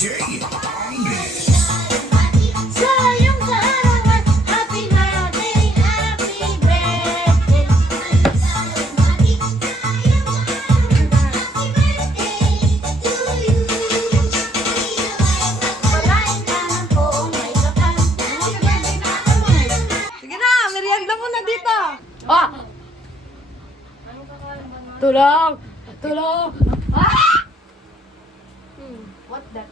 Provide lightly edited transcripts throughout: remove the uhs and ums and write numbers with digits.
Sa iyong kaarawan, happy birthday, happy birthday. Palain ka ng poong may kapal. Sige na, merienda mo na dito. Ah! Tulong! Tulong! Ah! What that?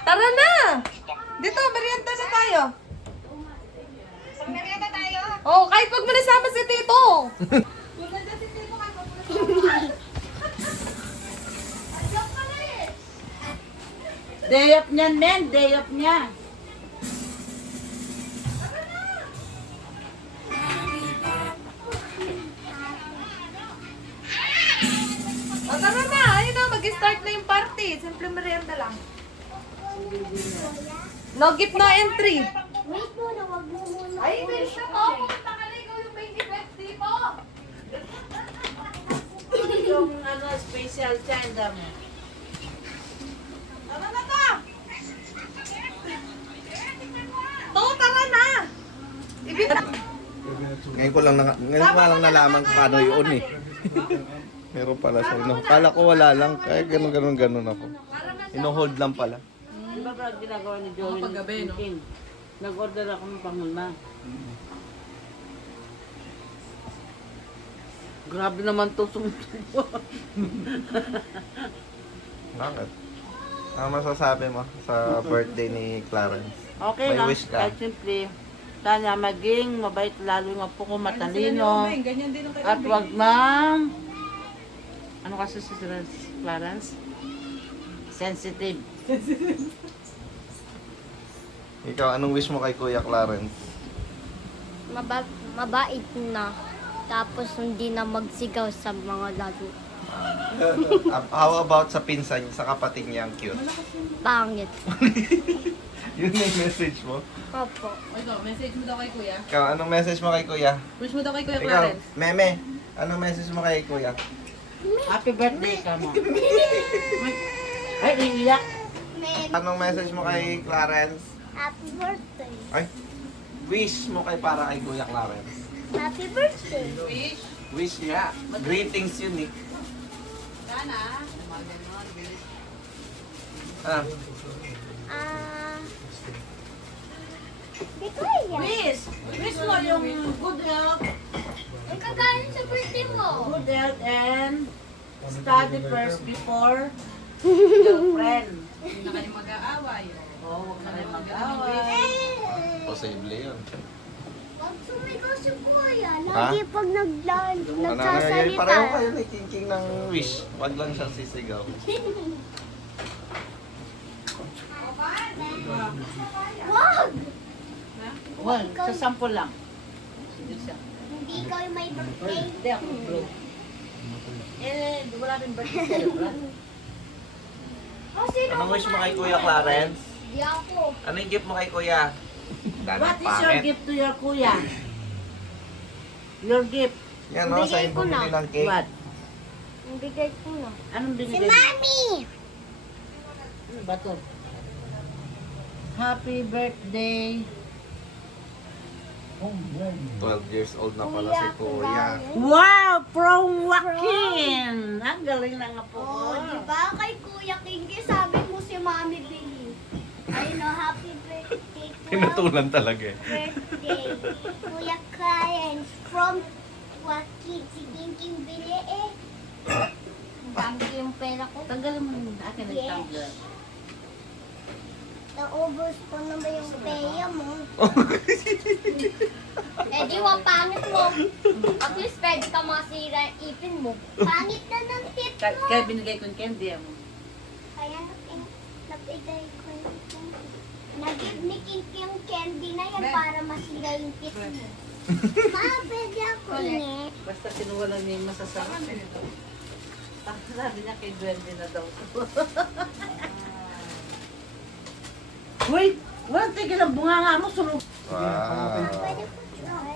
Tara na! Dito, merienda na tayo. Merienda tayo. Oh, kahit wag mo nasama si Tito. Day off niyan, men. Day off niya. O, tara na. Ayun na, mag-start na yung party. Simple merienda lang. No gift, no entry. Wait muna, wag mo muna. Ay, bilis na to. Pumunta ka na. Ikaw yung main event dito. Yung ano, special chanda mo. Tara na to. To, tara na. Ngayon ko lang nalaman kung paano yun eh. Meron pala sa ino. Kala ko wala lang. Kaya ganun ako. Ino-hold lang pala. Di ba ba ginagawa ni Joey? paggabi, no? Nag-order ako ng pangulma. Grabe naman to sumusubo. Bakit? Ano masasabi mo sa birthday ni Clarence? Okay May lang, wish ka? kahit simple. Sana maging mabait lalo nga po kung matalino. Ganyan din ang kay At wag mang... Ano kasi si Clarence? Sensitive. Ikaw, anong wish mo kay Kuya Clarence? Mabait na. Tapos hindi na magsigaw sa mga laro. How about sa pinsan niya, sa kapatid niya ang cute? Pangit. Yun yung message mo? Opo. Ito, message mo daw kay Kuya. Ikaw, anong message mo kay Kuya? Wish mo daw kay Kuya Ikaw, Clarence. Meme, anong message mo kay Kuya? Happy birthday ka mo. Ay, iiyak. Anong message mo kay Clarence? Happy birthday. Ay, wish mo kay para kay Kuya Clarence. Happy birthday. Wish. Wish niya. Greetings yun eh. Sana. Ah, Di kaya. Wish! Wish mo yung good health, Ang kakain sa birthday mo. good health and study first before your friend. Hindi na kayo mag-aaway. Oh, huwag na kayo mag-away. posible yun. Pag sumigaw si Kuya, Ha? lagi pag Ano nangyayari? Pareho kayo ni King ng wish. Wag lang siya sisigaw. Wag! Well, sa sample lang. Sige siya. Hindi ikaw yung may birthday. Hindi ako blue. Eh, wala rin birthday celebrant. Anong wish mo kay Kuya Clarence? Di ako. Anong gift mo kay Kuya? Dami What is your pangit. gift to your kuya? Your gift. Yan no, sa Bigay ko bumili na. ng cake. What? Ang bigay ko na. Anong Si binigay mo? Mami! Ano ba to? Happy birthday. 12 years old na pala si Kuya. Wow! From Joaquin! Ang galing na nga po. Oh, di ba kay Kuya Kingi sabi mo si Mami Billy. Ay no, happy birthday. Pinutulan talaga eh. Birthday. Kuya Clarence from Joaquin. Si Kingi Billy eh. Ang dami yung pera ko. Tanggalin mo yung akin ng Yes. tumbler. Naubos ko na ba yung peya mo? Eh di wa pangit mo. At least pwede ka masira yung ipin mo. Pangit na ng tip mo. Kaya binigay ko yung candy mo. Kaya napigay ko yung candy. Nag-give ni Kinky yung candy na yan para masira yung tip mo. Ma, pwede ako ini. Basta kinuha lang niya yung masasarap. Sabi niya kay Duwende na daw. Wait! Walang tigil ang bunganga mo. Sulog. Wow. Pwede ko try.